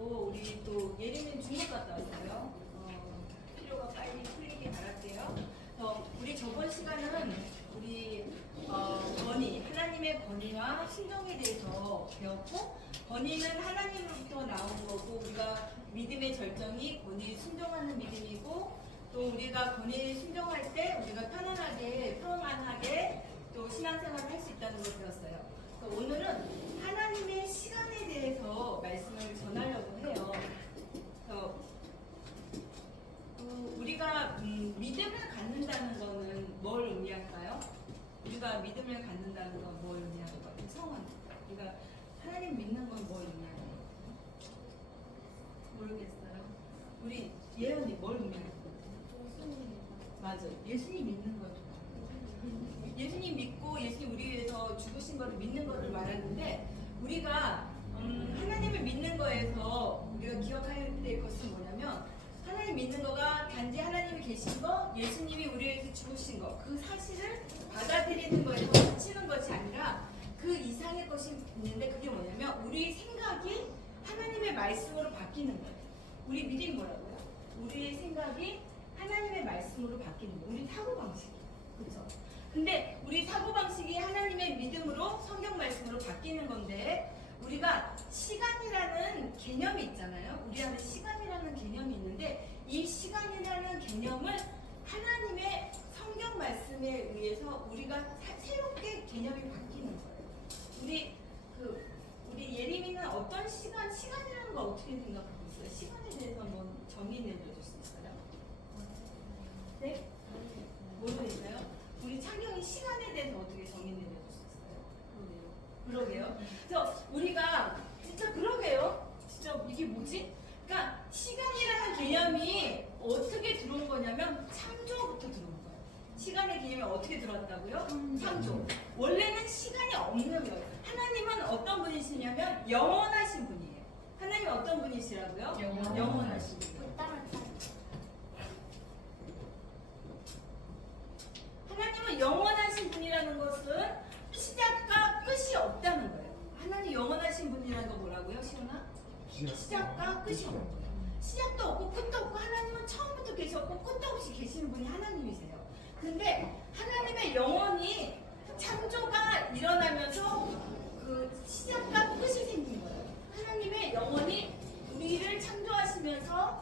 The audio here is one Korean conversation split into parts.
끝나고 우리 또 예림이는 중국 갔다 왔어요. 필요가 빨리 풀리길 바랄게요. 우리 저번 시간은 우리 권위, 하나님의 권위와 신정에 대해서 배웠고, 권위는 하나님으로부터 나온 거고, 우리가 믿음의 절정이 권위에 순종하는 믿음이고, 또 우리가 권위에 순종할 때 우리가 편안하게 또 신앙생활을 할 수 있다는 걸 배웠어요. 오늘은 하나님의 시간에 대해서 말씀을 전하려고 해요. 우리가 믿음을 갖는다는 것은 뭘 의미할까요? 우리가 믿음을 갖는다는 건 뭘 의미하는 거예요? 성은 우리가 하나님 믿는 건 뭘 의미하는 거예요? 모르겠어요. 우리 예언이 뭘 의미하는 거예요? 맞아요. 예수님 믿는 거죠. 예수님 믿고 예수님 우리 위해서 죽으신 것을 믿는 것을 말하는데, 우리가 하나님을 믿는 거에서 우리가 기억해야 될 것은 뭐냐면, 하나님 믿는 거가 단지 하나님이 계신 거, 예수님이 우리 위해서 죽으신 거, 그 사실을 받아들이는 거에서 그치는 것이 아니라 그 이상의 것이 있는데, 그게 뭐냐면 우리 생각이 하나님의 말씀으로 바뀌는 거예요. 우리 믿음이 뭐라고요? 우리의 생각이 하나님의 말씀으로 바뀌는 거예요. 우리 사고방식이. 그렇죠? 근데 우리 사고방식이 하나님의 믿음으로, 성경 말씀으로 바뀌는 건데, 우리가 시간이라는 개념이 있잖아요. 우리 안에 시간이라는 개념이 있는데, 이 시간이라는 개념을 하나님의 성경 말씀에 의해서 우리가 새롭게 개념이 바뀌는 거예요. 우리 예림이는 어떤 시간이라는 거 어떻게 생각하고 있어요? 시간에 대해서 한번 정의해 줄 수 있어요? 네? 모르겠어요? 우리 창경이 시간에 대해서 어떻게 정의해 줄 수 있어요? 그러게요. 그래서 우리가 진짜 그러게요. 진짜 이게 뭐지? 그러니까 시간이라는 개념이 어떻게 들어온 거냐면 창조부터 들어온 거예요. 시간의 개념이 어떻게 들어왔다고요? 창조. 원래는 시간이 없는 거예요. 하나님은 어떤 분이시냐면 영원하신 분이에요. 하나님은 어떤 분이시라고요? 영원하신 분. 하나님은 영원하신 분이라는 것은 시작과 끝이 없다는 거예요. 하나님 영원하신 분이라는 거 뭐라고요, 시온아? 시작과 끝이 없는 거예요. 시작도 없고 끝도 없고, 하나님은 처음부터 계셨고 끝도 없이 계시는 분이 하나님이세요. 근데 하나님의 영혼이 창조가 일어나면서 그 시작과 끝이 생긴 거예요. 하나님의 영혼이 우리를 창조하시면서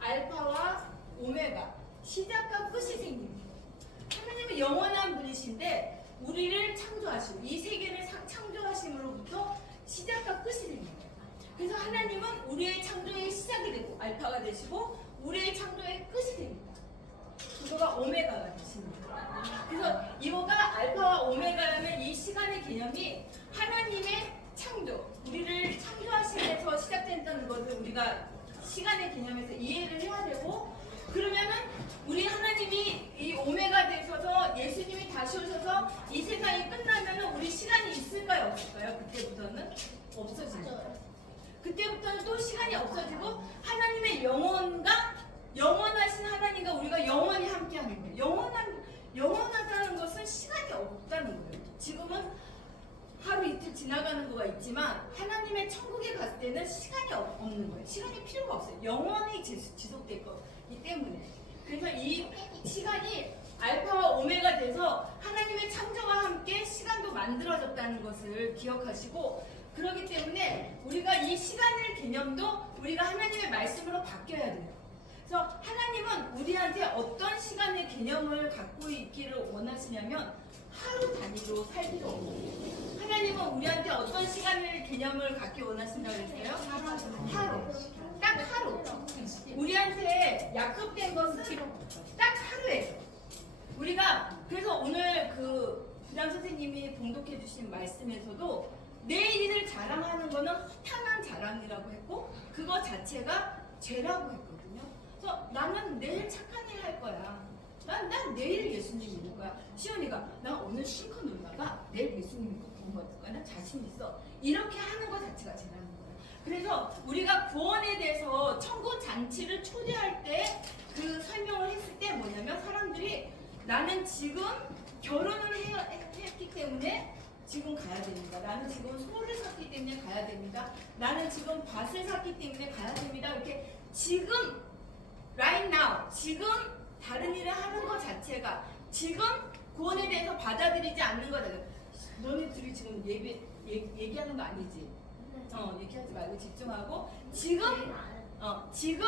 알파와 오메가, 시작과 끝이 생긴 거예요. 하나님은 영원한 분이신데 우리를 창조하시고 이 세계를 창조하심으로부터 시작과 끝이 생긴 거예요. 그래서 하나님은 우리의 창조의 시작이 되고 알파가 되시고 우리의 창조의 끝이 됩니다. 그거가 오메가가 되십니다. 그래서 이거가 알파와 오메가라는 이 시간의 개념이 하나님의 창조, 우리를 창조하시면서 시작된다는 것을 우리가 시간의 개념에서 이해를 해야 되고, 그러면은 우리 하나님이 이 오메가 되셔서 예수님이 다시 오셔서 이 세상이 끝나면은 우리 시간이 있을까요, 없을까요? 그때부터는 없어지죠. 그때부터는 또 시간이 없어지고 하나님의 영원하신 하나님과 우리가 영원히 함께하는 거예요. 영원하다는 것은 시간이 없다는 거예요. 지금은 하루 이틀 지나가는 거가 있지만 하나님의 천국에 갔을 때는 시간이 없는 거예요. 시간이 필요가 없어요. 영원히 지속될 거기 때문에. 그래서 이 시간이 알파와 오메가 돼서 하나님의 창조와 함께 시간도 만들어졌다는 것을 기억하시고, 그렇기 때문에 우리가 이 시간의 개념도 우리가 하나님의 말씀으로 바뀌어야 돼요. 그래서 하나님은 우리한테 어떤 시간의 개념을 갖고 있기를 원하시냐면 하루 단위로 살기를 원해요. 하나님은 우리한테 어떤 시간의 개념을 갖기 원하신다고 했어요? 하루. 딱 하루. 우리한테 약속된 것은 딱 하루예요. 우리가 그래서 오늘 그 부장 선생님이 봉독해 주신 말씀에서도 내일을 자랑하는 거는 허탄한 자랑이라고 했고, 그거 자체가 죄라고 했거든요. 그래서 나는 내일 착한 일 할 거야. 난 내일 예수님 믿을 거야. 시온이가 나 오늘 실컷 놀다가 내일 예수님 믿고 구원 받을 거야. 나 자신 있어. 이렇게 하는 것 자체가 죄라는 거예요. 그래서 우리가 구원에 대해서 천국 잔치를 초대할 때 그 설명을 했을 때 뭐냐면, 사람들이 나는 지금 결혼을 했기 때문에 지금 가야 됩니다. 나는 지금 소를 샀기 때문에 가야 됩니다. 나는 지금 밭을 샀기 때문에 가야 됩니다. 이렇게 지금 right now 지금 다른 일을 하는 것 자체가 지금 구원에 대해서 받아들이지 않는 거다. 너네 둘이 지금 얘기하는 거 아니지? 얘기하지 말고 집중하고 지금 지금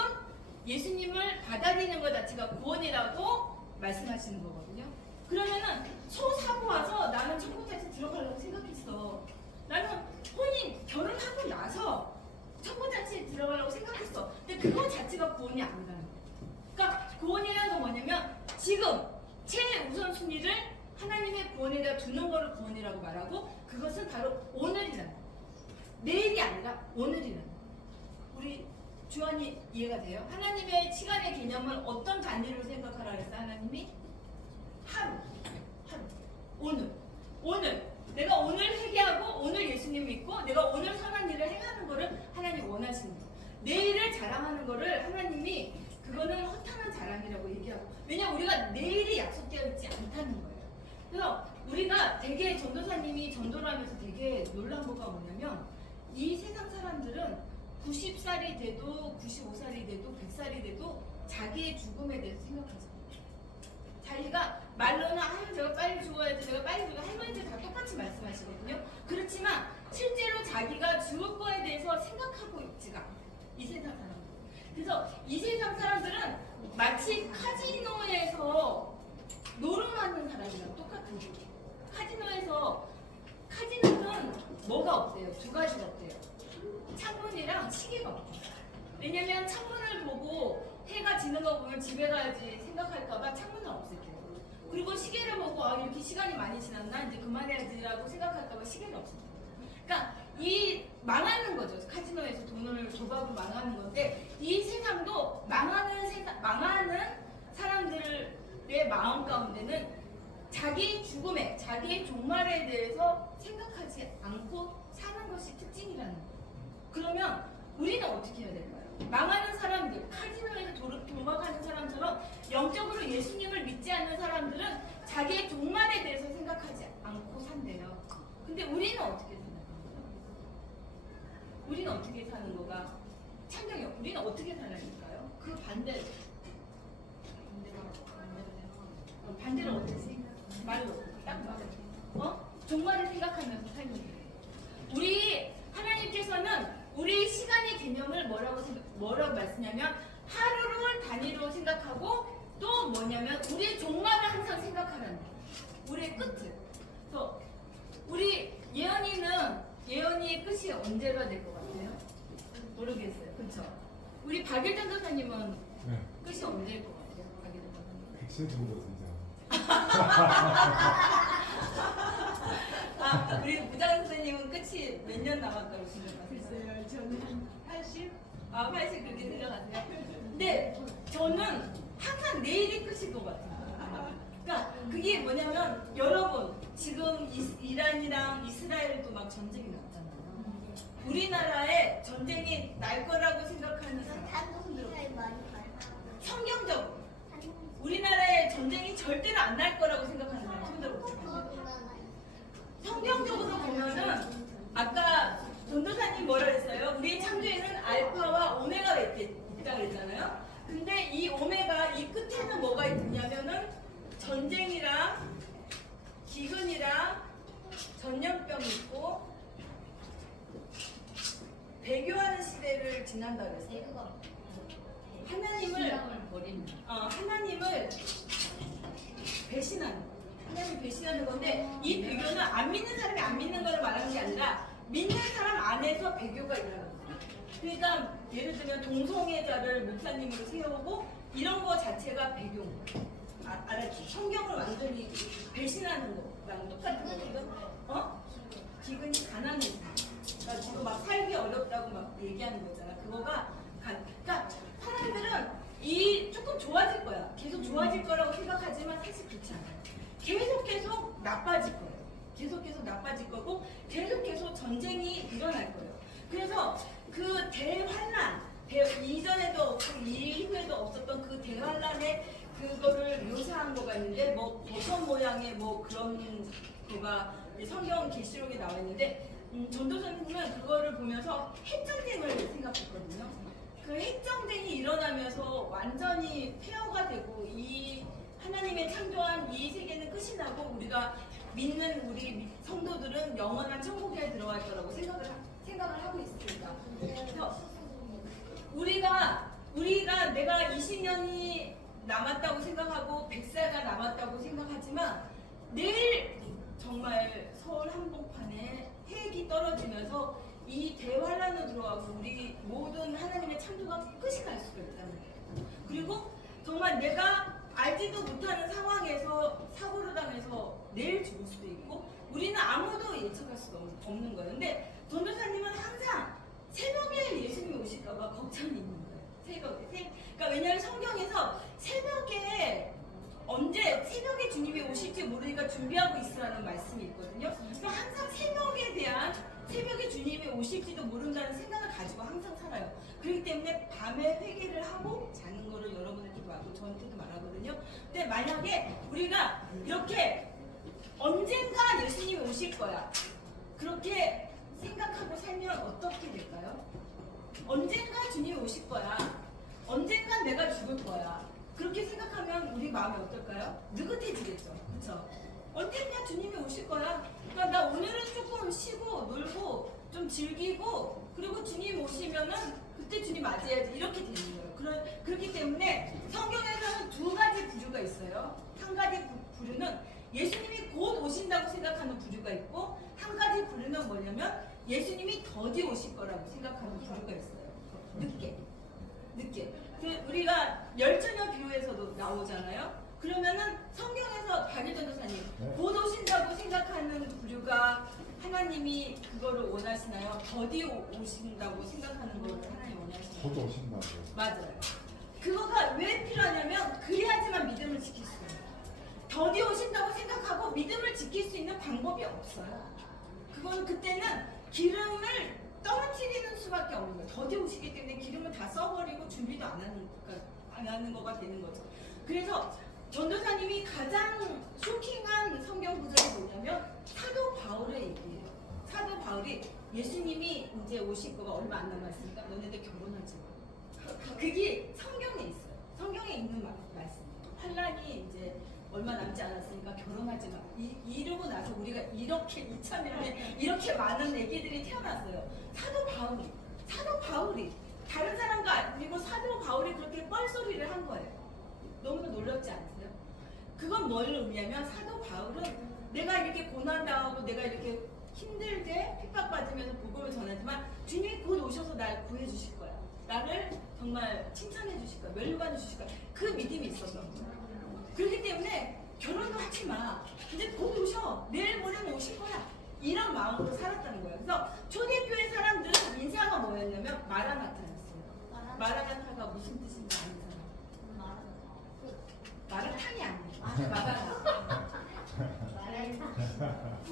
예수님을 받아들이는 것 자체가 구원이라고 말씀하시는 거거든요. 그러면은 소 사고 와서 나는 천국자치 들어가려고 생각했어. 나는 혼인 결혼하고 나서 천국자치에 들어가려고 생각했어. 근데 그거 자체가 구원이 아니라는 거예요. 그러니까 구원이라는 건 뭐냐면 지금 최우선순위를 하나님의 구원에다 두는 거를 구원이라고 말하고 그것은 바로 오늘이라는 거예요. 내일이 아니라 오늘이라는 거예요. 우리 주안이 이해가 돼요? 하나님의 시간의 개념을 어떤 단위로 생각하라 그랬어 하나님이? 하루. 오늘 내가 오늘 회개하고 오늘 예수님 믿고 내가 오늘 선한 일을 행하는 거를 하나님 원하시는 거예요. 내일을 자랑하는 거를 하나님이 그거는 허탄한 자랑이라고 얘기하고 왜냐면 우리가 내일이 약속되어 있지 않다는 거예요. 그래서 우리가 되게 전도사님이 전도를 하면서 되게 놀란 거가 뭐냐면 이 세상 사람들은 90살이 돼도 95살이 돼도 100살이 돼도 자기의 죽음에 대해서 생각하죠. 자기가 말로는 아유 제가 빨리 죽어야지 제가 빨리 죽어 할머니들 다 똑같이 말씀하시거든요. 그렇지만 실제로 자기가 죽을 거에 대해서 생각하고 있지가 않아요. 이 세상 사람들. 그래서 이 세상 사람들은 마치 카지노에서 노름하는 사람이랑 똑같은 거예요. 카지노는 뭐가 없대요? 두 가지가 없대요. 창문이랑 시계가 없대요. 왜냐면 창문을 보고 해가 지는 거 보면 집에 가야지 생각할까봐 창문을 없앨게요. 그리고 시계를 보고 아 이렇게 시간이 많이 지났나 이제 그만해야지라고 생각할까봐 시계를 없앨게요. 그러니까 이 망하는 거죠. 카지노에서 돈을 조각으로 망하는 건데 이 세상도 망하는 사람들의 마음 가운데는 자기 죽음에 자기의 종말에 대해서 생각하지 않고 사는 것이 특징이라는 거예요. 그러면 우리는 어떻게 해야 될까요? 망하는 사람들, 카지노에서 도박하는 사람처럼 영적으로 예수님을 믿지 않는 사람들은 자기의 종말에 대해서 생각하지 않고 산대요. 근데 우리는 어떻게 생각합니까? 우리는 어떻게 사는 거가 창경이요. 우리는 어떻게 살아야될까요? 그 반대로 어떻게 생각? 말로 딱 말로. 종말을 생각하면서 살는 거예요. 우리 하나님께서는 우리 시간의 개념을 뭐라고 말씀하냐면 하루를 단위로 생각하고 또 뭐냐면 우리의 종말을 항상 생각하라는 거예요. 우리의 끝을. 그래서 우리 예언이의 끝이 언제가 될 것 같아요? 모르겠어요. 그렇죠? 우리 박일전 전도사님은 네. 끝이 언제일 것 같아요? 박일전 전도사님. 100세 정도 되죠. 우리 부장 선생님은 끝이 몇 년 남았다고 생각하세요? 글쎄요, 저는 80? 80 그렇게 생각하세요? 근데 저는 항상 내일이 끝일 것 같아요. 그러니까 그게 뭐냐면 여러분 지금 이란이랑 이스라엘도 막 전쟁이 났잖아요. 우리나라에 전쟁이 날 거라고 생각하는 사람 성경적으로 우리나라에 전쟁이 절대로 안 날 거라고 생각하는 사람 손들어 보세요. 성경적으로 보면은 아까 전도사님 뭐라 그랬어요? 우리의 창조에는 알파와 오메가가 있다 그랬잖아요. 근데 이 오메가 이 끝에는 뭐가 있냐면은 전쟁이랑 기근이랑 전염병이 있고 배교하는 시대를 지난다 그랬어요. 하나님을 배신하는 거예요. 하나님을 배신하는 건데 이 배교는 안 믿는 사람이 안 믿는 거를 말하는 게 아니라 믿는 사람 안에서 배교가 일어나는 거예요. 그러니까 예를 들면 동성애자를 목사님으로 세우고 이런 거 자체가 배교인 거예요. 알았지? 성경을 완전히 배신하는 거랑 똑같은 거거든. 기근이 가난해져. 그러니까 지금 막 살기 어렵다고 막 얘기하는 거잖아. 그거가 그러니까 사람들은 이 조금 좋아질 거야. 계속 좋아질 거라고 생각하지만 사실 그렇지 않아요. 계속 나빠질 거예요. 계속 나빠질 거고 계속 전쟁이 일어날 거예요. 그래서 그 대환란, 이전에도 없고 이후에도 없었던 그 대환란의 그거를 묘사한 거가 있는데 뭐 버섯 모양의 뭐 그런 거가 성경 계시록에 나와 있는데 전도사님은 그거를 보면서 핵전쟁을 생각했거든요. 그 핵전쟁이 일어나면서 완전히 폐허가 되고 이 하나님의 창조한 이 세계는 끝이 나고 우리가 믿는 우리 성도들은 영원한 천국에 들어갈 거라고 생각을 하고 있습니다. 그래서 우리가 내가 20년이 남았다고 생각하고 100세가 남았다고 생각하지만 내일 정말 서울 한복판에 핵이 떨어지면서 이 대환란으로 들어가고 우리 모든 하나님의 창조가 끝이 날 수가 있다는 거예요. 그리고 정말 내가 알지도 못하는 상황에서 사고를 당해서 내일 죽을 수도 있고 우리는 아무도 예측할 수가 없는 거예요. 근데 전도사님은 항상 새벽에 예수님이 오실까봐 걱정이 있는 거예요. 새벽에. 그러니까 왜냐하면 성경에서 새벽에 언제 새벽에 주님이 오실지 모르니까 준비하고 있으라는 말씀이 있거든요. 그래서 항상 새벽에 주님이 오실지도 모른다는 생각을 가지고 항상 살아요. 그렇기 때문에 밤에 회개를 하고 자는 거를 여러분들도 말하고 저한테도 말하거든요. 근데 만약에 우리가 이렇게 언젠가 예수님이 오실 거야 그렇게 생각하고 살면 어떻게 될까요? 언젠가 주님이 오실 거야. 언젠가 내가 죽을 거야. 그렇게 생각하면 우리 마음이 어떨까요? 느긋해지겠죠. 그렇죠? 언젠가 주님이 오실 거야. 그러니까 나 오늘은 조금 쉬고 놀고 좀 즐기고 그리고 주님 오시면은 그때 주님 맞이해야지 이렇게 되는 거예요. 그렇기 때문에 성경에서는 두 가지 부류가 있어요. 한 가지 부류는 예수님이 곧 오신다고 생각하는 부류가 있고 한 가지 부류는 뭐냐면 예수님이 더디 오실 거라고 생각하는 부류가 있어요. 늦게. 우리가 열처녀 비유에서도 나오잖아요. 그러면은 성경에서 박일전도사님 곧 오신다고 생각하는 부류가 하나님이 그거를 원하시나요? 더디 오신다고 생각하는 걸 하나님 원하시나요? 곧 오신다고. 맞아요. 그거가 왜 필요하냐면 그래야지만 믿음을 지킬 수 있어요. 더디 오신다고 생각하고 믿음을 지킬 수 있는 방법이 없어요. 그건 그때는 기름을 떨어뜨리는 수밖에 없는 거예요. 더디 오시기 때문에 기름을 다 써버리고 준비도 안 하는 거가 되는 거죠. 그래서 전도사님이 가장 쇼킹한 성경 구절이 뭐냐면 사도 바울의 얘기예요. 사도 바울이 예수님이 이제 오실 거가 얼마 안 남았으니까 너네들 결혼하지 마. 그게 성경에 있어요. 성경에 있는 말씀이에요. 환란이 이제 얼마 남지 않았으니까 결혼하지 마. 이러고 나서 우리가 이렇게 2000년에 이렇게 많은 애기들이 태어났어요. 사도 바울이 다른 사람도 아니고 사도 바울이 그렇게 뻘소리를 한 거예요. 너무 놀랍지 않으세요? 그건 뭘 의미하면 사도 바울은 내가 이렇게 고난당하고 내가 이렇게 힘들게 핍박받으면서 복음을 전하지만 주님이 곧 오셔서 날 구해주실 거야. 나를 정말 칭찬해 주실 거야. 멸류관을 주실 거야. 그 믿음이 있었던 거예요. 그렇기 때문에 결혼도 하지 마. 이제 곧 오셔. 내일 모레면 오실 거야. 이런 마음으로 살았다는 거예요. 그래서 초대교회 사람들은 인사가 뭐였냐면 마라나타였어요. 마라나타가 무슨 뜻인지 아는 사람? 마라탕이 아니에요.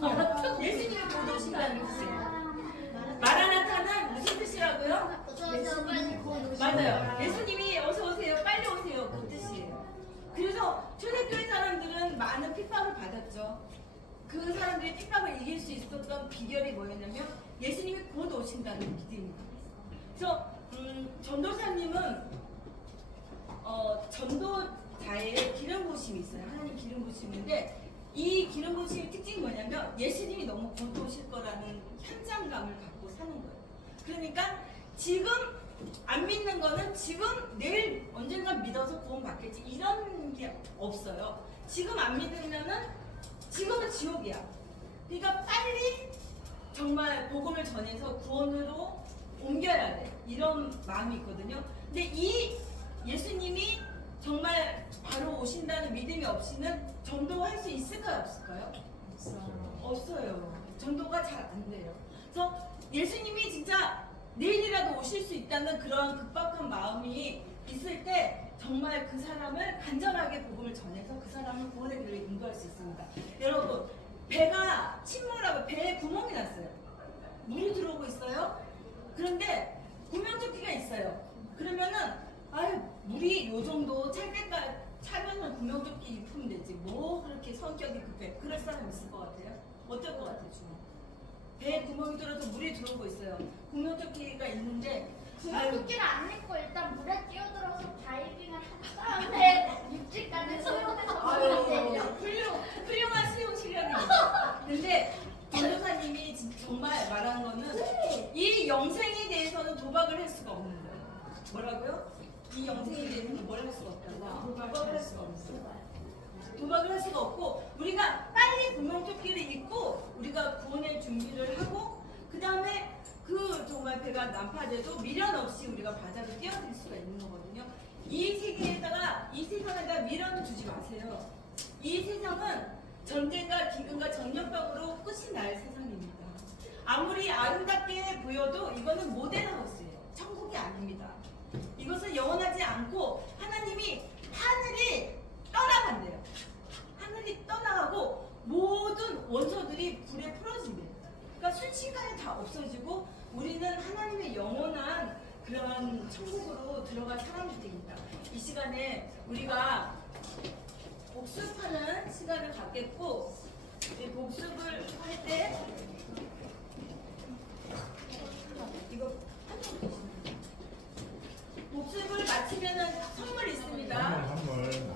마라탕. 예수님이 곧 오신다는 뜻이에요. 마라나타는 무슨 뜻이라고요? 예수님이 곧 오신다. 맞아요. 예수님이 어서 오세요. 빨리 오세요. 그 뜻이에요. 그래서 초대교회 사람들은 많은 핍박을 받았죠. 그 사람들이 핍박을 이길 수 있었던 비결이 뭐였냐면 예수님이 곧 오신다는 믿음입니다. 그래서 전도사님은 전도자의 기름 부으심이 있어요. 하나님 기름 부으심인데 이 기름 부으심의 특징이 뭐냐면 예수님이 너무 곧 오실 거라는 현장감을 갖고 사는 거예요. 그러니까 지금 안 믿는 거는 지금 내일 언젠가 믿어서 구원 받겠지 이런 게 없어요. 지금 안 믿으면은 지금은 지옥이야. 그러니까 빨리 정말 복음을 전해서 구원으로 옮겨야 돼. 이런 마음이 있거든요. 근데 이 예수님이 정말 바로 오신다는 믿음이 없이는 전도할 수 있을까요? 없을까요? 없어요. 전도가 잘 안 돼요. 그래서 예수님이 진짜 내일이라도 오실 수 있다는 그런 급박한 마음이 있을 때 정말 그 사람을 간절하게 복음을 전해서 그 사람을 구원의 길로 인도할 수 있습니다. 여러분 배가 침몰하고 배에 구멍이 났어요. 물이 들어오고 있어요. 그런데 구명조끼가 있어요. 그러면은 아유 물이 요 정도 찰 때까지 차면은 구명조끼 입으면 되지 뭐 그렇게 성격이 급해. 그럴 사람 있을 것 같아요? 어떨 것 같아, 주먹? 배에 구멍이 뚫어서 물이 들어오고 있어요. 구명조끼가 있는데 구명조끼를 안 입고 일단 물에 뛰어들어서 다이빙을 한 다음에 육지까지 수영해서 아유, 훌륭한 수영 실력입니다. 근데 변호사님이 정말 말한 거는 이 영생에 대해서는 도박을 할 수가 없는 거예요. 뭐라고요? 이 영생에 대해서는 뭘 할 수가 없다. 도박을 할 수가 없어요. 도박을 할 수가 없고 우리가 빨리 구명조끼를 입고 우리가 구원의 준비를 하고 그 다음에 그 정말 배가 난파돼도 미련 없이 우리가 바다로 뛰어들 수가 있는 거거든요. 이 세계에다가 이 세상에다 미련을 주지 마세요. 이 세상은 전쟁과 기근과 전염병으로 끝이 날 세상입니다. 아무리 아름답게 보여도 이거는 모델하우스예요. 천국이 아닙니다. 이것은 영원하지 않고 하나님이 하늘이 떠나간대요. 하늘이 떠나가고 모든 원소들이 불에 풀어진대요. 그러니까 순식간에 다 없어지고 우리는 하나님의 영원한 그런 천국으로 들어갈 사람들입니다. 이 시간에 우리가 복습하는 시간을 갖겠고 이 복습을 할 때 이거 복습을 마치면은 선물 있습니다. 선물.